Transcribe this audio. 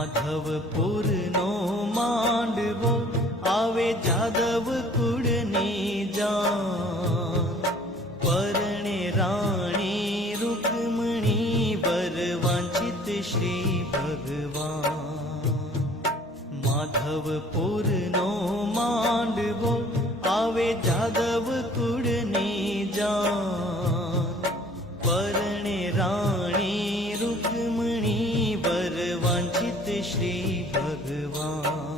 માધવપુરનો માંડવો, આવે જાદવ કુળની જાન. પરણે રાણી રૂકમણી બર વાંચિત શ્રી ભગવાન. માધવપુરનો માંડવો, આવે જાદવ કુળની જાન. પરણે રાણી રૂકમણી श्री भगवान्।